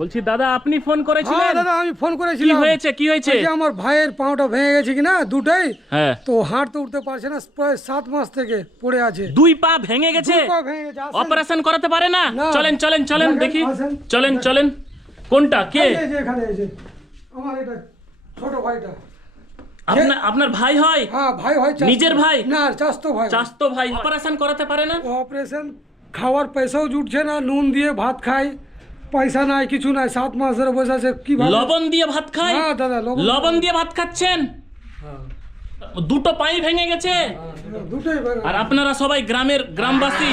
বলছি দাদা আপনি ফোন করেছিলেন? হ্যাঁ দাদা আমি ফোন করেছিলাম। কি হয়েছে? ওই যে আমার ভাইয়ের পাউটা ভেঙে গেছে কিনা দুটোই, হ্যাঁ তো হাঁটতে উঠতে পারছে না, প্রায় 7 মাস থেকে পড়ে আছে। দুই পা ভেঙে গেছে, দুই পা ভেঙে গেছে, আসেন। অপারেশন করাতে পারে না? না। চলেন চলেন চলেন দেখেন, দেখি, আসেন। চলেন চলেন। কোনটা কে? এই যে এখানে এই যে আমার এটা ছোট ভাইটা। আপনার আপনার ভাই হয়? হ্যাঁ ভাই হয়। নিজের ভাই? না চাস্তো ভাই। চাস্তো ভাই অপারেশন করাতে পারে না? অপারেশন খাওয়ার পয়সাও জুটছে না, নুন দিয়ে ভাত খাই, পয়সা নাই কিছু নাই, 7 মাস ধরে বসে আছে। কিভাবে লবণ দিয়ে ভাত খায়? হ্যাঁ দাদা লবণ দিয়ে ভাত খাচ্ছেন? হ্যাঁ, দুটো পাই ভেঙে গেছে। দুটোই ভেঙে। আর আপনারা সবাই গ্রামবাসী,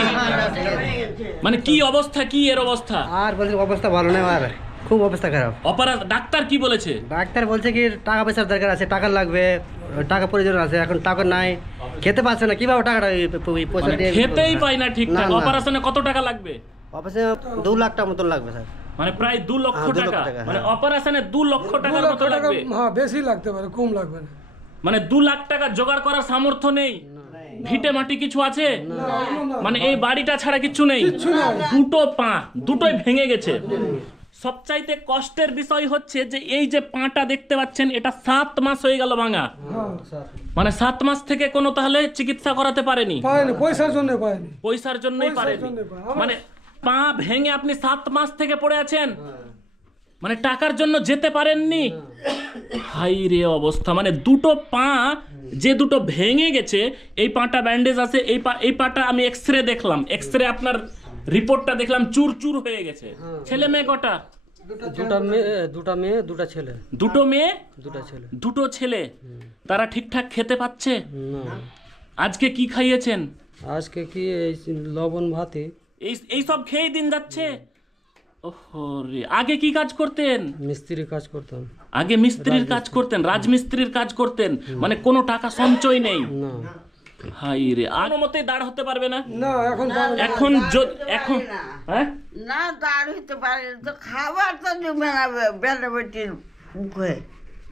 মানে কি অবস্থা, কি এর অবস্থা? আর বলছে অবস্থা ভালো নেই, আর খুব অবস্থা খারাপ। ডাক্তার কি বলেছে? ডাক্তার বলছে কি টাকা পয়সার দরকার আছে, টাকা লাগবে, টাকা প্রয়োজন আছে, এখন টাকা নাই, খেতে পাচ্ছে না, কিভাবে টাকাটা পয়সা মানে দিয়ে খেতেই পাই না ঠিকঠাক। না, না। অপারেশনে কত টাকা লাগবে? অবশ্যই 2 লাখ টাকা মতন লাগবে স্যার। মানে প্রায় 2 লক্ষ হ্যাঁ, 2 লক্ষ টাকা। টাকা, মানে হ্যাঁ। অপারেশনে 2 লক্ষ 2 টাকার লক্ষ মতো টাকা, লাগবে। হ্যাঁ বেশি লাগতে পারে, কম লাগবে না। মানে 2 লাখ টাকা জোগাড় করার সামর্থ্য নেই? ভিটে মাটি কিছু আছে? না, এগুলো না। মানে এই বাড়িটা ছাড়া কিছু নেই? কিচ্ছু নাই। দুটো পা দুটোই ভেঙে গেছে। সবচাইতে কষ্টের বিষয় হচ্ছে যে এই যে পাটা দেখতে পাচ্ছেন, এটা 7 মাস হয়ে গেল ভাঙা। হ্যাঁ মানে 7 মাস থেকে কোনো তাহলে চিকিৎসা করাতে পারেনি? পায়নি, পয়সার জন্য পায়নি। পয়সার জন্যই পয়সার পারেনি। জন্যই পারেনি। আমার- মানে পা ভেঙে আপনি 7 মাস থেকে পড়ে আছেন, মানে টাকার জন্য যেতে পারেননি? হাই রে অবস্থা। মানে দুটো পা যে দুটো ভেঙে গেছে, এই পাটা ব্যান্ডেজ আছে, এই পাটা আমি এক্সরে দেখলাম, এক্সরে আপনার রিপোর্টটা দেখলাম চুর চুর হয়ে গেছে। ছেলে মেয়ে কটা? দুটা মেয়ে দুটা ছেলে। দুটো মেয়ে দুটা ছেলে। দুটো ছেলে। তারা ঠিকঠাক খেতে পাচ্ছে? না, আজকে কি খাইয়েছেন? আজকে কি এই লবণ ভাতে এই সব খেয়েই দিন যাচ্ছে? ওহো রে। আগে কি কাজ করতেন? মিস্ত্রি কাজ করতাম। আগে মিস্ত্রির কাজ করতেন, রাজমিস্ত্রির কাজ করতেন, মানে কোনো টাকা সঞ্চয় নেই? না, হাই রে। আর কোনো মতেই দাঁড় হতে পারবে না না এখন পাবে না। এখন হ্যাঁ না দাঁড় হইতে পারে তো, খাবার তো জমে না বেলা বেটির মুখে।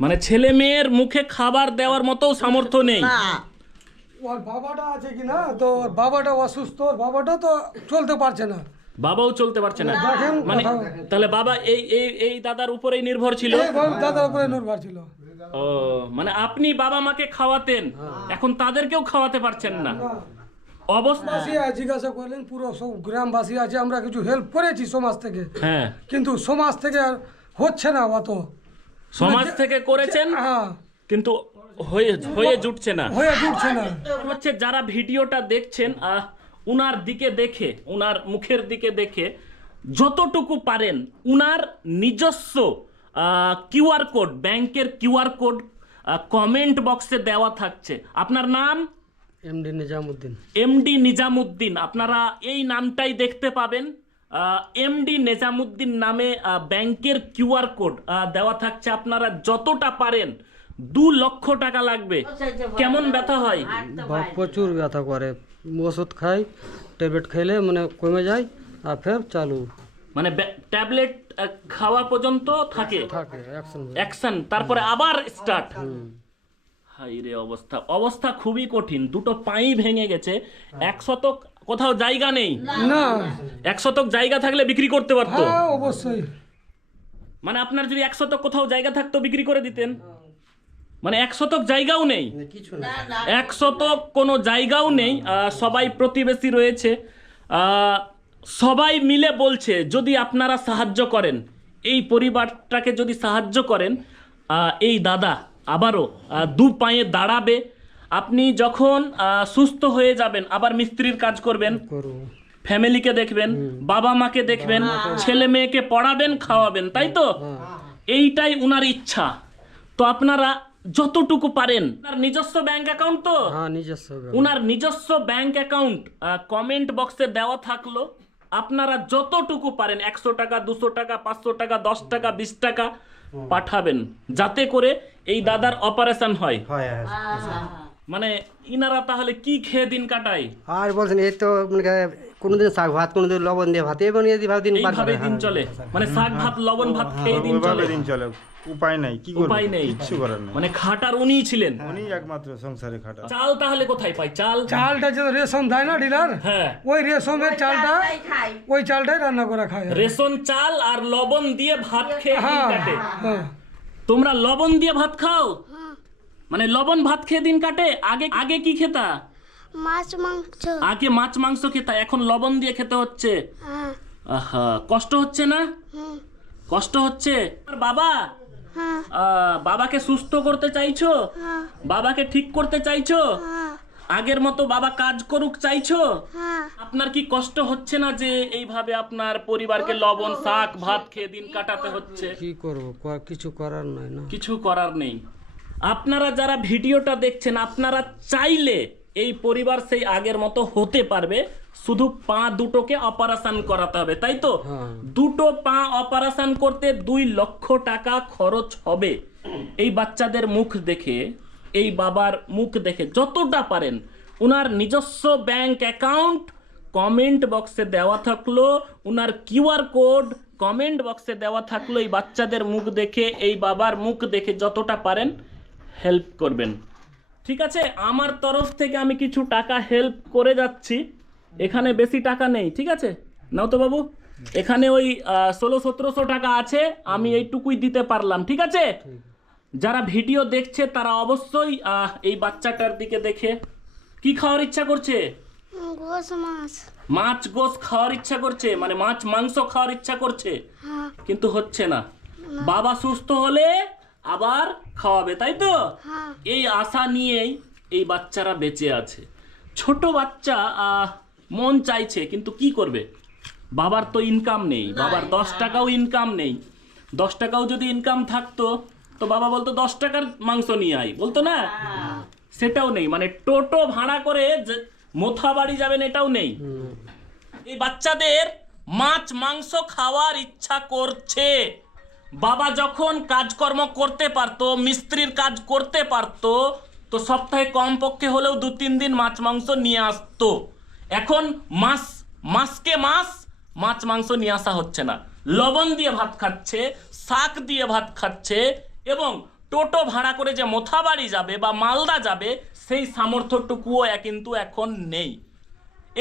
মানে ছেলে মেয়ের মুখে খাবার দেওয়ার মতো সামর্থ্য নেই? না ওর বাবাটা আছে কিনা, তো ওর বাবাটা অসুস্থ, ওর বাবাটা তো চলতে পারছে না। বাবাও চলতে পারছে না? দেখেন মানে কথা- তাহলে বাবা এই দাদার উপরেই নির্ভর ছিল? এই দাদার উপরে নির্ভর ছিল। ও মানে আপনি বাবা মাকে খাওয়াতেন, এখন তাদেরকেও খাওয়াতে পারছেন না? অবস্থা। বাসী জিজ্ঞাসা করলেন, পুরো সব গ্রামবাসী আছে, আমরা কিছু হেল্প করেছি সমাজ থেকে, হ্যাঁ, কিন্তু সমাজ থেকে আর হচ্ছে না অত। সমাজ থেকে করেছেন হ্যাঁ কিন্তু হয়ে জুটছে না। হয়ে উঠছে না। হচ্ছে যারা ভিডিওটা দেখছেন, উনার দিকে দেখে, উনার মুখের দিকে দেখে যতটুকু পারেন উনার নিজস্ব কিউআর কোড, ব্যাংকের কিউআর কোড কমেন্ট বক্সে দেওয়া থাকছে। আপনার নাম? এমডি নিজামুদ্দিন। এমডি নিজামুদ্দিন। আপনারা এই নামটাই দেখতে পাবেন। এমডি নিজামুদ্দিন নামে ব্যাংকের কিউআর কোড দেওয়া থাকছে। আপনারা যতটা পারেন, 2 লক্ষ টাকা লাগবে। কেমন ব্যথা হয়? প্রচুর ব্যথা করে, ওষুধ খাই, ট্যাবলেট খাইলে মানে কমে যায়, আর ফের চালু মানে ট্যাবলেট খাওয়া পর্যন্ত থাকে থাকে অ্যাকশন। অ্যাকশন, তারপরে আবার স্টার্ট। হাই রে অবস্থা, অবস্থা খুবই কঠিন। দুটো পাই ভেঙে গেছে। 1 শতক কোথাও জায়গা নেই? না 1 শতক জায়গা থাকলে বিক্রি করতে পারতো? হ্যাঁ অবশ্যই। মানে আপনার যদি 1 শতক কোথাও জায়গা থাকতো বিক্রি করে দিতেন? মানে 1 শতক জায়গাও নেই? কিছু না। 1 শতক কোনো জায়গাও নেই। সবাই প্রতিবেশী রয়েছে, সবাই মিলে বলছে যদি আপনারা সাহায্য করেন, এই পরিবারটাকে যদি সাহায্য করেন, এই দাদা আবারও 2 পায়ে দাঁড়াবে। আপনি যখন সুস্থ হয়ে যাবেন আবার মিস্ত্রির কাজ করবেন, করবো। ফ্যামিলিকে দেখবেন, বাবা মাকে দেখবেন, ছেলে মেয়েকে পড়াবেন, খাওয়াবেন, তাই তো? এইটাই উনার ইচ্ছা। তো আপনারা যতটুকু পারেন, উনার নিজস্ব ব্যাংক অ্যাকাউন্ট তো? হ্যাঁ নিজস্ব। উনার নিজস্ব ব্যাংক অ্যাকাউন্ট কমেন্ট বক্সে দেওয়া থাকলো। আপনারা যতটুকু পারেন 100 টাকা, 200 টাকা, 500 টাকা, 10 টাকা, 20 টাকা পাঠাবেন, যাতে করে এই দাদার অপারেশন হয়। হয়। মানে ইনারা তাহলে কি খেয়ে দিন কাটায়? আর বলছেন এই তো মানে কোনোদিন শাক ভাত, কোনোদিন লবণ দিয়ে ভাত, এবং এইভাবে দিন পার এইভাবে করে। দিন চলে, মানে শাক ভাত লবণ ভাত খেয়ে দিন চলে, ওইভাবে দিন চলে, উপায় নাই, কি করব, উপায় নেই, কিচ্ছু করার নেই। মানে খাটার উনিই ছিলেন। উনি একমাত্র সংসারে খাটা। চাল তাহলে কোথায় পাই? চাল চালটা যে রেশন দেয় না ডিলার, হ্যাঁ, ওই রেশনের চালটা, তাই খাই। ওই চালটাই রান্না করে খায়। রেশন চাল আর লবণ দিয়ে ভাত খেয়ে দিন হ্যাঁ কাটে। হ্যাঁ। তোমরা লবণ দিয়ে ভাত খাও? মানে লবণ ভাত খেয়ে দিন কাটে? আগে আগে কি খেতা? মাছ মাংস। আগে মাছ মাংস খেতা, এখন লবণ দিয়ে খেতে হচ্ছে। হ্যাঁ আহা, কষ্ট হচ্ছে না? হুম, কষ্ট হচ্ছে। আর বাবা, হ্যাঁ বাবাকে সুস্থ করতে চাইছো? হ্যাঁ বাবাকে ঠিক করতে চাইছো? হ্যাঁ আগের মতো বাবা কাজ করুক চাইছো? হ্যাঁ। আপনার কি কষ্ট হচ্ছে না যে এইভাবে আপনার পরিবারকে লবণ শাক ভাত খেয়ে দিন কাটাতে হচ্ছে? কি করবো, কিছু করার নাই না। কিছু করার নেই। আপনারা যারা ভিডিওটা দেখছেন, আপনারা চাইলে এই পরিবার সেই আগের মতো হতে পারবে, শুধু পা দুটোকে অপারেশন করাতে হবে, তাই তো? দুটো পা অপারেশন করতে 2 লক্ষ টাকা খরচ হবে। এই বাচ্চাদের মুখ দেখে, এই বাবার মুখ দেখে যতটা পারেন, উনার নিজস্ব ব্যাংক অ্যাকাউন্ট কমেন্ট বক্সে দেওয়া থাকলো, উনার কিউআর কোড কমেন্ট বক্সে দেওয়া থাকলো। এই বাচ্চাদের মুখ দেখে, এই বাবার মুখ দেখে যতটা পারেন হেল্প করবেন, ঠিক আছে? আমার তরফ থেকে আমি কিছু টাকা হেল্প করে যাচ্ছি। এখানে বেশি টাকা নেই, ঠিক আছে? নাও তো বাবু, এখানে ওই 1600-1700 টাকা আছে, আমি এইটুকুই দিতে পারলাম, ঠিক আছে? যারা ভিডিও দেখছে তারা অবশ্যই এই বাচ্চাটার দিকে দেখে কি খাওয়ার ইচ্ছা করছে? গোস মাছ। মাছ গোস খাওয়ার ইচ্ছা করছে, মানে মাছ মাংস খাওয়ার ইচ্ছা করছে, হ্যাঁ কিন্তু হচ্ছে না। বাবা সুস্থ হলে আবার খাওয়াবে, তাই তো? হ্যাঁ এই আশা নিয়েই এই বাচ্চারা বেঁচে আছে। ছোট বাচ্চা মন চাইছে, কিন্তু কি করবে? বাবার তো ইনকাম নেই, বাবার 10 টাকাও ইনকাম নেই। 10 টাকাও যদি ইনকাম থাকতো তো বাবা বলতো 10 টাকার মাংস নিয়ে আই, বলতো না? সেটাও নেই, মানে টোটো ভাড়া করে মোথাবাড়ি যাবেন এটাও নেই। এই বাচ্চাদের মাছ মাংস খাওয়ার ইচ্ছা করছে। বাবা যখন কাজকর্ম করতে পারতো, মিস্ত্রির কাজ করতে পারতো, তো সপ্তাহে কমপক্ষে হলেও 2-3 দিন মাছ মাংস নিয়ে আসতো। এখন মাসকে মাস মাছ মাংস নিয়ে আসা হচ্ছে না, লবণ দিয়ে ভাত খাচ্ছে, শাক দিয়ে ভাত খাচ্ছে, এবং টোটো ভাড়া করে যে মোথাবাড়ি যাবে বা মালদা যাবে সেই সামর্থ্যটুকুও কিন্তু এখন নেই।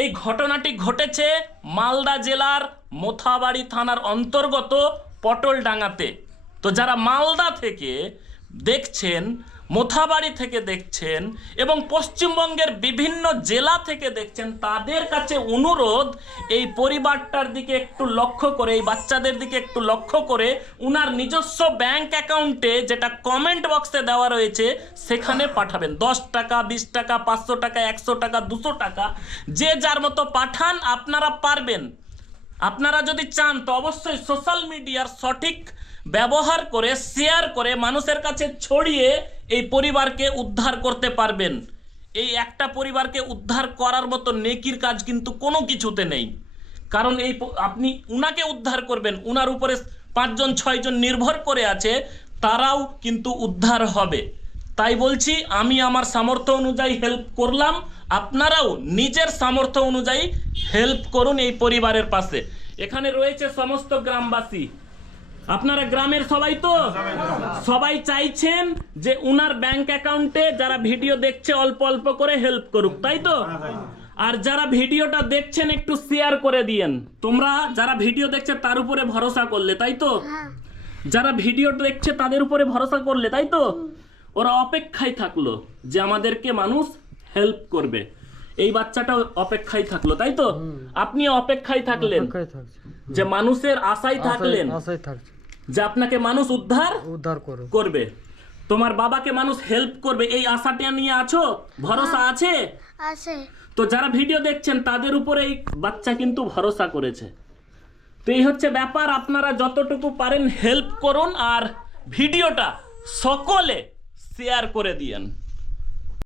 এই ঘটনাটি ঘটেছে মালদা জেলার মোথাবাড়ি থানার অন্তর্গত পটলডাঙ্গাতে। তো যারা মালদা থেকে দেখছেন, মোথাবাড়ি থেকে দেখছেন এবং পশ্চিমবঙ্গের বিভিন্ন জেলা থেকে দেখছেন, তাদের কাছে অনুরোধ, এই পরিবারটার দিকে একটু লক্ষ্য করে, এই বাচ্চাদের দিকে একটু লক্ষ্য করে উনার নিজস্ব ব্যাংক অ্যাকাউন্টে যেটা কমেন্ট বক্সে দেওয়া রয়েছে সেখানে পাঠাবেন। 10 টাকা, 20 টাকা, 500 টাকা, 100 টাকা, 200 টাকা, যে যার মতো পাঠান, আপনারা পারবেন। আপনারা যদি চান তো অবশ্যই সোশ্যাল মিডিয়ার সঠিক ব্যবহার করে, শেয়ার করে, মানুষের কাছে ছড়িয়ে এই পরিবারকে উদ্ধার করতে পারবেন। এই একটা পরিবারকে উদ্ধার করার মতো নেকির কাজ কিন্তু কোনো কিছুতে নেই। কারণ আপনি উনাকে উদ্ধার করবেন, উনার উপরে 5 জন 6 জন নির্ভর করে আছে, তারাও কিন্তু উদ্ধার হবে। তাই বলছি, আমি আমার সামর্থ্য অনুযায়ী হেল্প করলাম, আপনারাও নিজের সামর্থ্য অনুযায়ী হেল্প করুন এই পরিবারের পাশে। এখানে রয়েছে সমস্ত গ্রামবাসী, আপনারা গ্রামের সবাই তো? সবাই চাইছেন যে উনার ব্যাংক অ্যাকাউন্টে যারা ভিডিও দেখছে অল্প অল্প করে হেল্প করুক, তাই তো? আর যারা ভিডিওটা দেখছেন একটু শেয়ার করে দিয়েন। তোমরা যারা ভিডিও দেখছে তার উপরে ভরসা করলে, তাই তো? যারা ভিডিও দেখছে তাদের উপরে ভরসা করলে, তাই তো? ওরা অপেক্ষায় থাকলো যে আমাদেরকে মানুষ হেল্প করবে। এই বাচ্চাটা অপেক্ষায় থাকলো, তাই তো? আপনি অপেক্ষায় থাকলেন, যে মানুষের আশায় থাকলেন, যে আপনাকে মানুষ উদ্ধার করবে, তোমার বাবাকে মানুষ হেল্প করবে, এই আশাটা নিয়ে আছো, ভরসা আছে? আছে। তো যারা ভিডিও দেখছেন তাদের উপরে এই বাচ্চা কিন্তু ভরসা করেছে। তো এই হচ্ছে ব্যাপার, আপনারা যতটুকু পারেন হেল্প করুন আর ভিডিওটা সকলে শেয়ার করে দিয়েন।